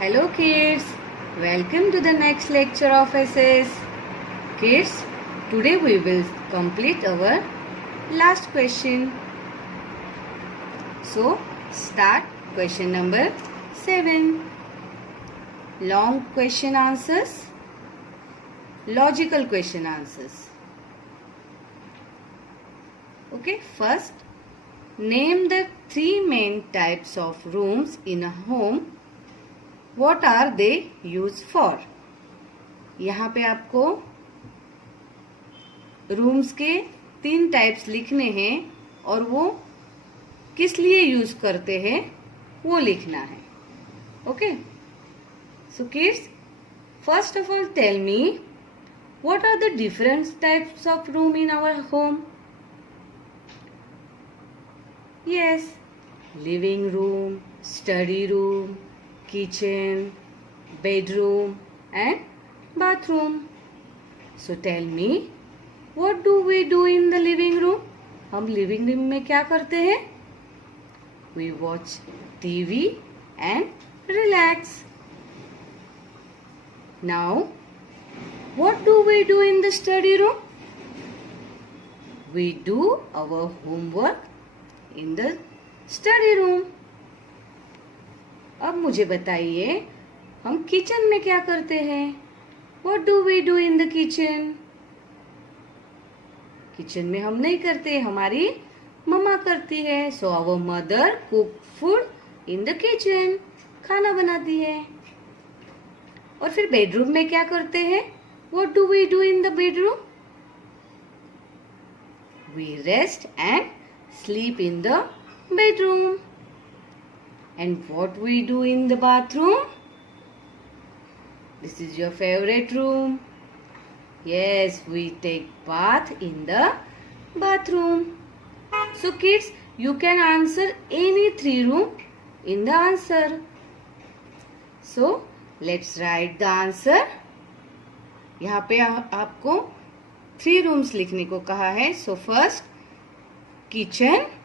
Hello kids, welcome to the next lecture of SS. Kids, today we will complete our last question. So, start question number 7. Long question answers, logical question answers. Okay, first, name the 3 main types of rooms in a home. What are they used for? यहाँ पे आपको rooms के 3 types लिखने हैं और वो किस लिए यूज करते हैं वो लिखना है. Okay, so kids, first of all tell me what are the different types of room in our home? Yes, living room, study room, kitchen, bedroom and bathroom. So tell me, what do we do in the living room? हम living room में क्या करते हैं? We watch TV and relax. Now, what do we do in the study room? We do our homework in the study room. अब मुझे बताइए, हम kitchen में क्या करते हैं? What do we do in the kitchen? Kitchen में हम नहीं करते, हमारी मम्मा करती है. So our mother cook food in the kitchen. खाना बनाती है. और फिर बेडरूम में क्या करते हैं? What do we do in the bedroom? We rest and sleep in the bedroom. And what we do in the bathroom? This is your favorite room. Yes, we take bath in the bathroom. So kids, you can answer any 3 room in the answer. So let's write the answer. यहाँ पे आपको 3 rooms लिखने को कहा है. So first, kitchen.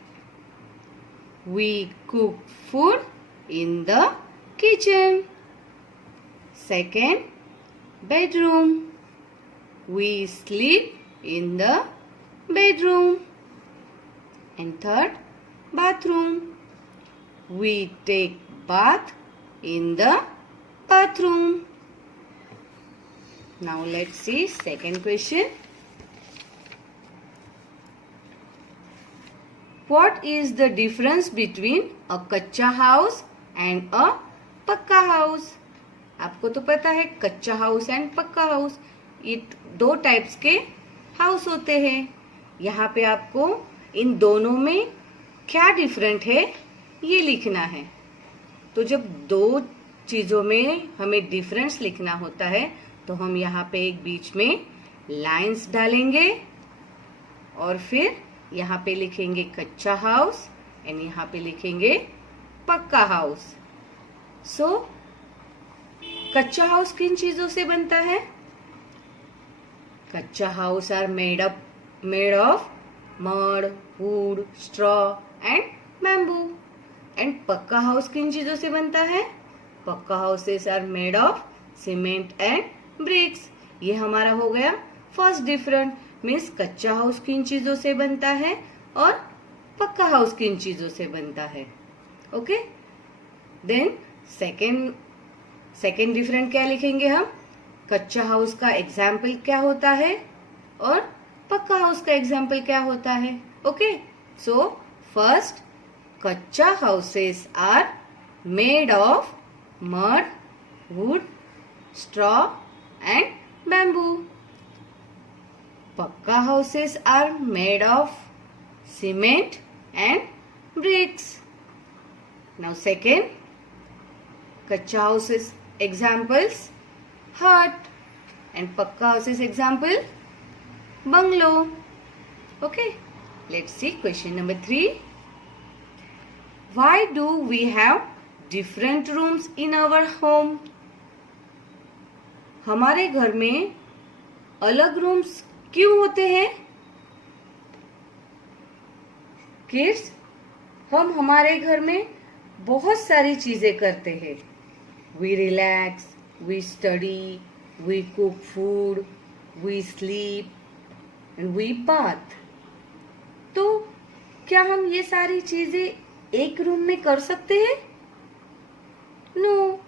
We cook food in the kitchen. Second, bedroom. We sleep in the bedroom. And third, bathroom. We take bath in the bathroom. Now let's see second question. What is the difference between a कच्चा house and a पक्का house? आपको तो पता है kachcha house and pakka house, ये 2 types के house होते हैं. यहाँ पे आपको इन दोनों में क्या डिफरेंट है ये लिखना है. तो जब 2 चीजों में हमें डिफरेंस लिखना होता है तो हम यहाँ पे एक बीच में लाइंस डालेंगे और फिर यहाँ पे लिखेंगे कच्चा हाउस एंड यहाँ पे लिखेंगे पक्का हाउस. सो कच्चा हाउस किन चीजों से बनता है? Kachcha house are made of mud, wood, straw and bamboo. And pakka house किन चीजों से बनता है? Pakka houses are made of cement and bricks. ये हमारा हो गया first different. Means kachcha house किन चीजों से बनता है और पक्का हाउस किन चीजों से बनता है. ओके, देन सेकेंड डिफरेंट क्या लिखेंगे हम? कच्चा हाउस का एग्जाम्पल क्या होता है और पक्का हाउस का एग्जाम्पल क्या होता है. Okay, so first, kachcha houses are made of mud, wood, straw and bamboo. Pakka houses are made of cement and bricks. Now second, kacha houses examples hut and pakka houses example bungalow. Okay, let's see question number 3. Why do we have different rooms in our home? हमारे घर में अलग rooms क्यों होते हैं? Kids, हम हमारे घर में बहुत सारी चीजें करते हैं. We relax, we study, we cook food, we sleep and we bath. तो क्या हम ये सारी चीजें एक रूम में कर सकते हैं? नो,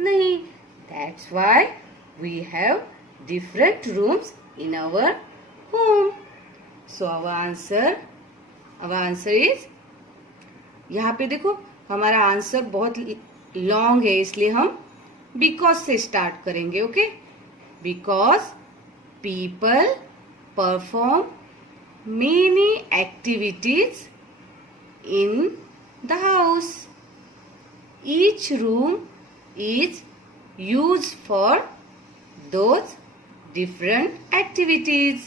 नहीं. That's why we have different rooms in our home. So our answer is, यहाँ पे देखो हमारा आंसर बहुत लॉन्ग है, इसलिए हम बिकॉज से स्टार्ट करेंगे. Okay, because people perform many activities in the house. Each room is used for those different activities.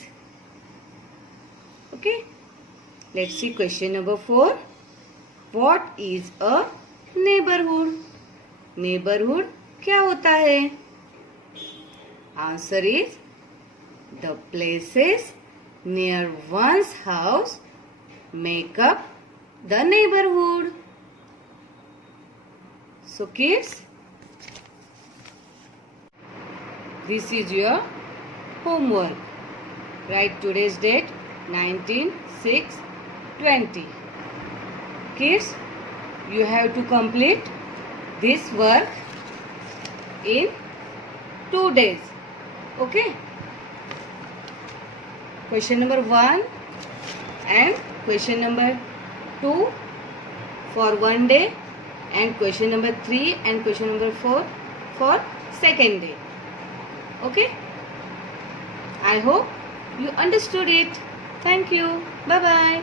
Okay, let's see question number 4. What is a neighborhood? Neighborhood क्या होता है? Answer is the places near one's house make up the neighborhood. So kids, this is your homework. Write today's date 19/6/20. Kids, you have to complete this work in 2 days. Okay? Question number 1 and question number 2 for 1 day, and question number 3 and question number 4 for second day. Okay? I hope you understood it. Thank you. Bye-bye.